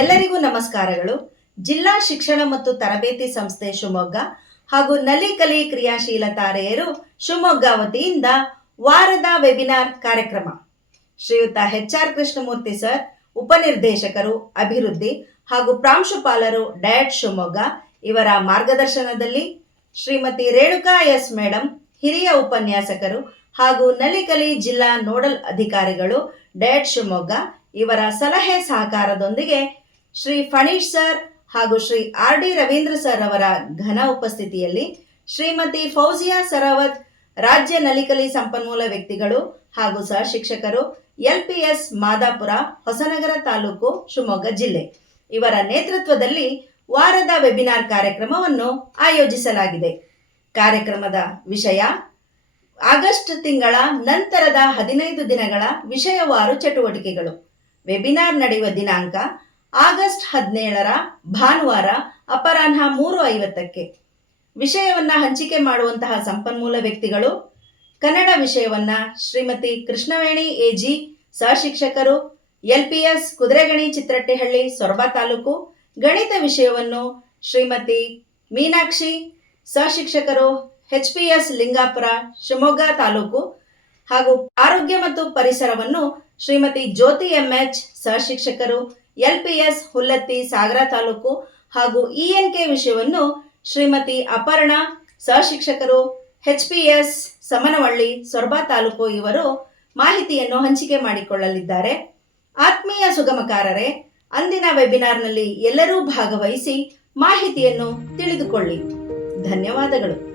ಎಲ್ಲರಿಗೂ ನಮಸ್ಕಾರಗಳು. ಜಿಲ್ಲಾ ಶಿಕ್ಷಣ ಮತ್ತು ತರಬೇತಿ ಸಂಸ್ಥೆ ಶಿವಮೊಗ್ಗ ಹಾಗೂ ನಲಿಕಲಿ ಕ್ರಿಯಾಶೀಲ ತಾರೆಯರು ಶಿವಮೊಗ್ಗ ವತಿಯಿಂದ ವಾರದ ವೆಬಿನಾರ್ ಕಾರ್ಯಕ್ರಮ. Shriyuta H R Krishnamurthy sir, ಉಪನಿರ್ದೇಶಕರು, ಅಭಿವೃದ್ಧಿ ಹಾಗೂ ಪ್ರಾಂಶುಪಾಲರು ಡಯಟ್ ಶಿವಮೊಗ್ಗ ಇವರ ಮಾರ್ಗದರ್ಶನದಲ್ಲಿ ಶ್ರೀಮತಿ ರೇಣುಕಾ ಎಸ್ ಮೇಡಂ, ಹಿರಿಯ ಉಪನ್ಯಾಸಕರು ಹಾಗೂ ನಲಿಕಲಿ ಜಿಲ್ಲಾ ನೋಡಲ್ ಅಧಿಕಾರಿಗಳು ಡಯಟ್ ಶಿವಮೊಗ್ಗ ಇವರ ಸಲಹೆ ಸಹಕಾರದೊಂದಿಗೆ ಶ್ರೀ ಫಣೀಶ್ ಸರ್ ಹಾಗೂ Shri R D Ravindra sir ಅವರ ಘನ ಉಪಸ್ಥಿತಿಯಲ್ಲಿ ಶ್ರೀಮತಿ ಫೌಜಿಯಾ ಸರಾವತ್, ರಾಜ್ಯ ನಲಿಕಲಿ ಸಂಪನ್ಮೂಲ ವ್ಯಕ್ತಿಗಳು ಹಾಗೂ ಸಹ ಶಿಕ್ಷಕರು, L P S Madapura, Hosanagara taluk, Shivamogga ಜಿಲ್ಲೆ. ಇವರ ನೇತೃತ್ವದಲ್ಲಿ ವಾರದ ವೆಬಿನಾರ್ ಕಾರ್ಯಕ್ರಮವನ್ನು ಆಯೋಜಿಸಲಾಗಿದೆ. ಕಾರ್ಯಕ್ರಮದ ವಿಷಯ, ಆಗಸ್ಟ್ ತಿಂಗಳ ನಂತರದ ಹದಿನೈದು ದಿನಗಳ ವಿಷಯವಾರು ಚಟುವಟಿಕೆಗಳು. ವೆಬಿನಾರ್ ನಡೆಯುವ ದಿನಾಂಕ ಆಗಸ್ಟ್ ಹದಿನೇಳರ ಭಾನುವಾರ ಅಪರಾಹ್ನ ಮೂರು ಐವತ್ತಕ್ಕೆ. ವಿಷಯವನ್ನ ಹಂಚಿಕೆ ಮಾಡುವಂತಹ ಸಂಪನ್ಮೂಲ ವ್ಯಕ್ತಿಗಳು, ಕನ್ನಡ ವಿಷಯವನ್ನ Shrimati Krishnaveni AG ಸಹಶಿಕ್ಷಕರು L P S Kuduregani Chitrattihalli Soraba taluk, ಗಣಿತ ವಿಷಯವನ್ನು ಶ್ರೀಮತಿ ಮೀನಾಕ್ಷಿ ಸಹಶಿಕ್ಷಕರು ಎಚ್ ಪಿ ಲಿಂಗಾಪುರ ಶಿವಮೊಗ್ಗ ತಾಲೂಕು ಹಾಗೂ ಆರೋಗ್ಯ ಮತ್ತು ಪರಿಸರವನ್ನು Shrimati Jyothi MH ಸಹಶಿಕ್ಷಕರು L P S Hullatti Sagara taluk ಹಾಗೂ ಇ ಎನ್ ಕೆ ವಿಷಯವನ್ನು Shrimati Aparna, ಸಹಶಿಕ್ಷಕರು, H P S, Samanavalli, Soraba taluk ಇವರು ಮಾಹಿತಿಯನ್ನು ಹಂಚಿಕೆ ಮಾಡಿಕೊಳ್ಳಲಿದ್ದಾರೆ. ಆತ್ಮೀಯ ಸುಗಮಕಾರರೇ, ಅಂದಿನ ವೆಬಿನಾರ್ನಲ್ಲಿ ಎಲ್ಲರೂ ಭಾಗವಹಿಸಿ ಮಾಹಿತಿಯನ್ನು ತಿಳಿದುಕೊಳ್ಳಿ. ಧನ್ಯವಾದಗಳು.